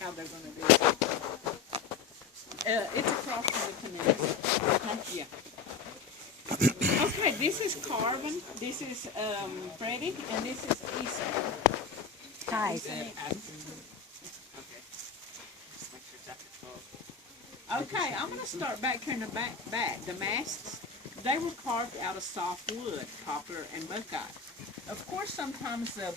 how they're going to do it. It's across from the canal. Yeah. Okay, this is Carvin, this is Freddie, and this is Issa. Hi. Okay, I'm going to start back here in the back. The masks, they were carved out of soft wood, poplar and buckeye. Of course, sometimes the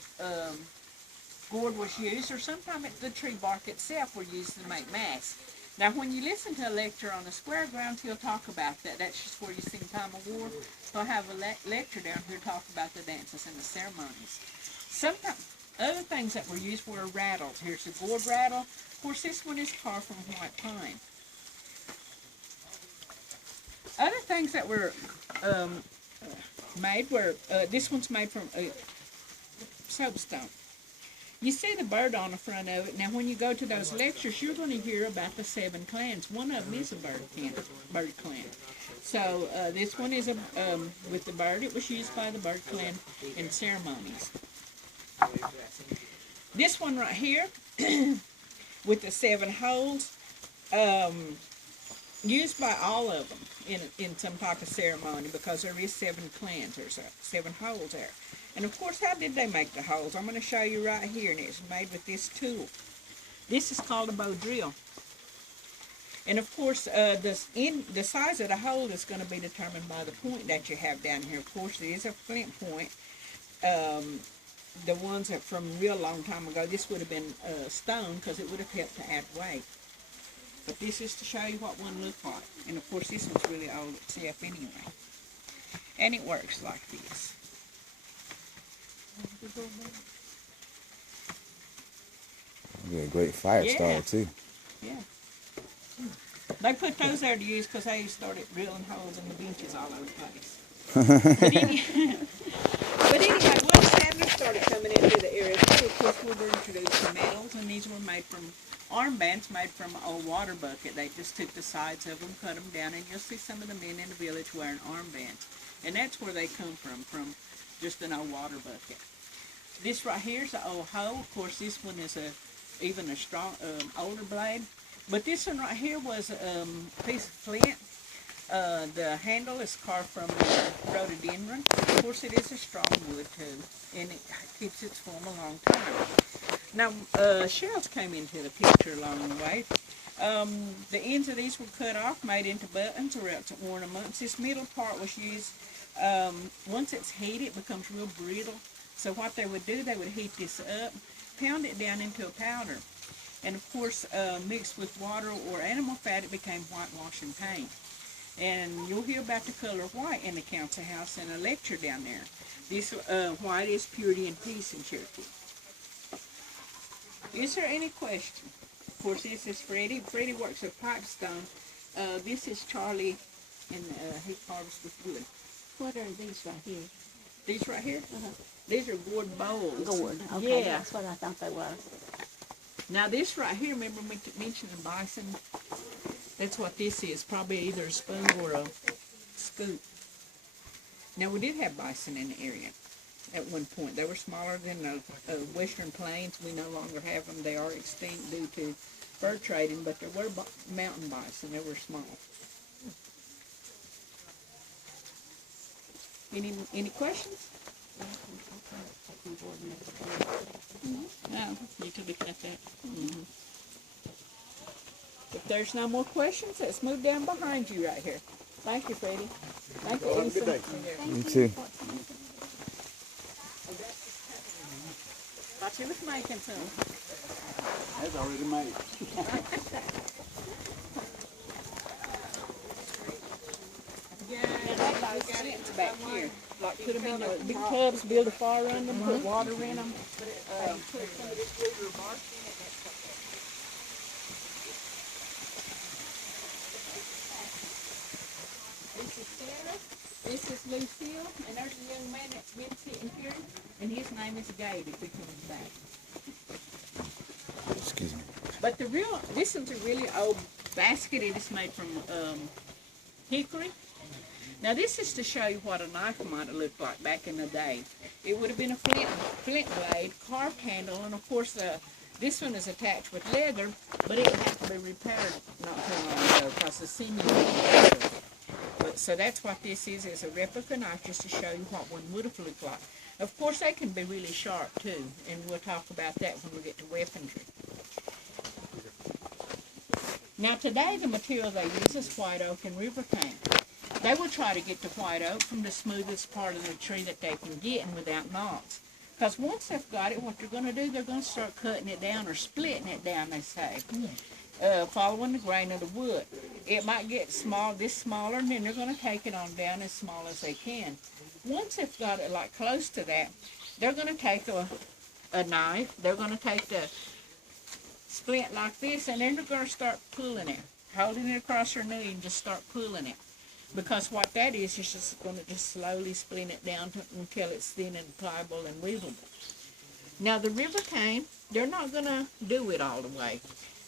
gourd was used, or sometimes the tree bark itself were used to make masks. Now, when you listen to a lecture on the square grounds, he'll talk about that. That's just where you sing Time of War. He'll have a lecture down here talk about the dances and the ceremonies. Sometimes other things that were used were rattles. Here's the gourd rattle. Of course, this one is carved from white pine. Other things that were made were, this one's made from soapstone. You see the bird on the front of it. Now, when you go to those lectures, you're going to hear about the 7 clans. One of them is a bird clan. So this one is with the bird. It was used by the bird clan in ceremonies. This one right here, with the 7 holes, used by all of them in some type of ceremony, because there is 7 clans. There's 7 holes there. And of course, how did they make the holes? I'm going to show you right here, and it's made with this tool. This is called a bow drill. And of course, the size of the hole is going to be determined by the point that you have down here. Of course, it is a flint point. The ones that from a real long time ago, this would have been stone, because it would have helped to add weight. But this is to show you what one looked like. And of course, this one's really old itself anyway. And it works like this. Yeah, great fire starter too. Yeah. They put those there to use because they started drilling holes in the benches all over the place. But anyway, once settlers started coming into the area, of course, we were introduced to metals, and these were made from armbands made from an old water bucket. They just took the sides of them, cut them down, and you'll see some of the men in the village wearing armbands. And that's where they come from just an old water bucket. This right here is an old hoe. Of course, this one is even a strong, older blade. But this one right here was a piece of flint. The handle is carved from rhododendron. Of course, it is a strong wood too, and it keeps its form a long time. Now, shells came into the picture along the way. The ends of these were cut off, made into buttons or else ornaments. This middle part was used, once it's heated, it becomes real brittle. So what they would do, they would heat this up, pound it down into a powder. And of course, mixed with water or animal fat, it became whitewash and paint. And you'll hear about the color white in the council house in a lecture down there. This white is purity and peace in Cherokee. Is there any question? Of course, this is Freddie. Freddie works with pipestone. This is Charlie, and he carves with wood. What are these right here? These right here? These are gourd bowls. Gourd. Okay, Yeah. that's what I thought they were. Now this right here, remember me mentioning bison? That's what this is. Probably either a spoon or a scoop. Now we did have bison in the area at one point. They were smaller than the western plains. We no longer have them. They are extinct due to fur trading, but there were mountain bison. They were small. Any questions? No, you could look at that. If there's no more questions, let's move down behind you right here. Thank you, Freddie. Thank you, Issa. You too. Thought you was making some. That's already made. Back here. Like put them in the big tubs, build a fire under them, put water in them, put some of this wood or bark in it. This is Sarah, this is Lucille, and there's a young man that's been sitting here, and his name is Gabe if he comes back. Excuse me. But this is a really old basket. It is made from hickory. Now this is to show you what a knife might have looked like back in the day. It would have been a flint blade, carved handle, and of course This one is attached with leather, but it has to be repaired not too long ago because the sinew is leather. But, so that's what this is a replica knife, just to show you what one would have looked like. Of course, they can be really sharp too, and we'll talk about that when we get to weaponry. Now today the material they use is white oak and river cane. They will try to get the white oak from the smoothest part of the tree that they can get and without knots. Because once they've got it, what they're going to do, they're going to start cutting it down or splitting it down, they say, following the grain of the wood. It might get small, this smaller, and then they're going to take it on down as small as they can. Once they've got it like close to that, they're going to take a knife, they're going to take the splint like this, and then they're going to start pulling it, holding it across their knee and just start pulling it. Because what that is just going to just slowly splint it down until it's thin and pliable and weavable. Now the river cane, they're not going to do it all the way.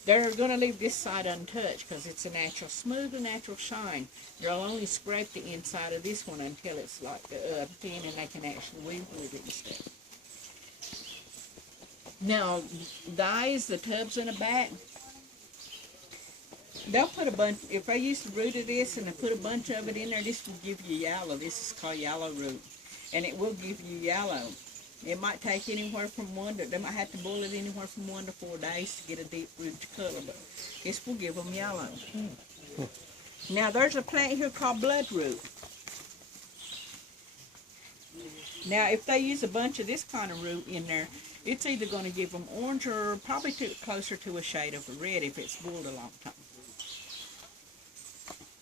They're going to leave this side untouched because it's a natural smooth and natural shine. They'll only scrape the inside of this one until it's like thin and they can actually weave with it and stuff. Now, dyes, the tubs in the back, they'll put a bunch, if they use the root of this and they put a bunch of it in there, this will give you yellow. This is called yellow root, and it will give you yellow. It might take anywhere from they might have to boil it anywhere from 1 to 4 days to get a deep root color, but this will give them yellow. Now, there's a plant here called bloodroot. Now, if they use a bunch of this kind of root in there, it's either going to give them orange or probably closer to a shade of red if it's boiled a long time.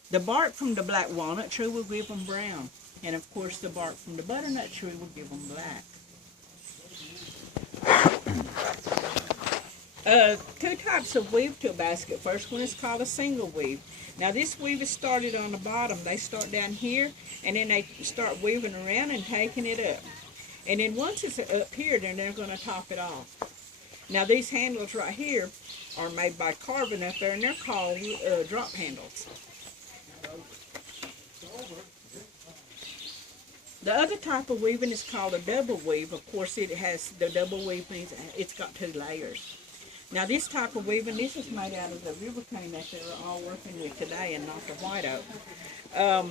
The bark from the black walnut tree will give them brown. And of course the bark from the butternut tree will give them black. Two types of weave to a basket. First one is called a single weave. Now this weave is started on the bottom. They start down here and then they start weaving around and taking it up. And then once it's up here, then they're going to top it off. Now these handles right here are made by carving up there, and they're called drop handles. The other type of weaving is called a double weave. Of course, it has the double weave means it's got 2 layers. Now this type of weaving, this is made out of the river cane that they're all working with today and not the white oak.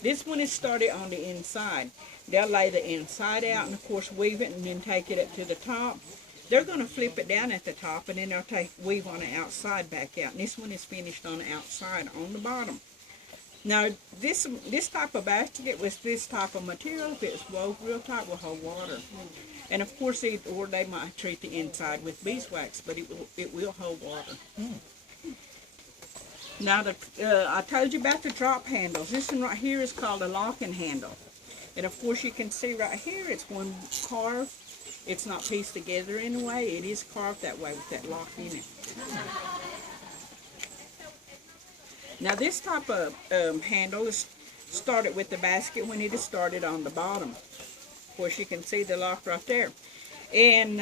This one is started on the inside. They'll lay the inside out and of course weave it and then take it up to the top. They're going to flip it down at the top and then they'll weave on the outside back out. And this one is finished on the outside on the bottom. Now this type of basket with this type of material, if it's wove real tight, will hold water. And of course, or they might treat the inside with beeswax, but it will hold water. Now I told you about the drop handles. This one right here is called a locking handle. And of course you can see right here it's one carved. It's not pieced together in a way. It is carved that way with that lock in it. Now this type of handle is started with the basket when it is started on the bottom. Of course you can see the lock right there. And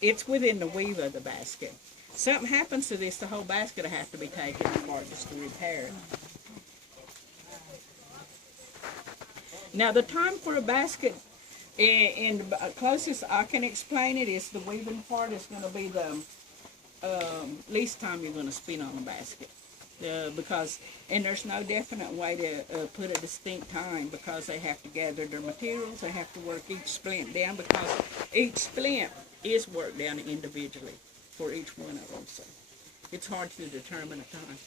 it's within the weave of the basket. Something happens to this, the whole basket will have to be taken apart just to repair it. Now the time for a basket, and the closest I can explain it is the weaving part is going to be the least time you're going to spend on a basket. And there's no definite way to put a distinct time because they have to gather their materials, they have to work each splint down because each splint is worked down individually for each one of them. So it's hard to determine a time.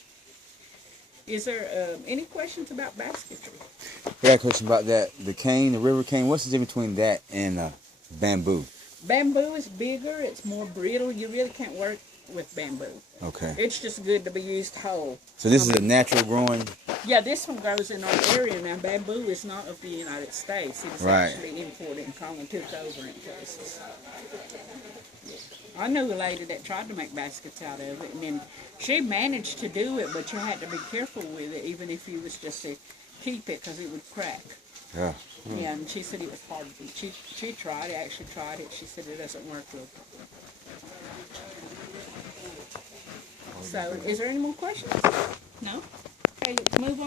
Is there any questions about basketry? I got a question about that. The cane, the river cane, what's the difference between that and bamboo? Bamboo is bigger, it's more brittle. You really can't work with bamboo. Okay. It's just good to be used whole. So this is a natural growing? Yeah, this one grows in our area. Now, bamboo is not of the United States. It is actually imported and Colin took over in places. I knew a lady that tried to make baskets out of it, and then she managed to do it, but you had to be careful with it, even if you was just to keep it, because it would crack. Yeah. Yeah, and she said it was hard. She tried it, actually tried it. She said it doesn't work real properly. So, is there any more questions? No? Okay, let's move on.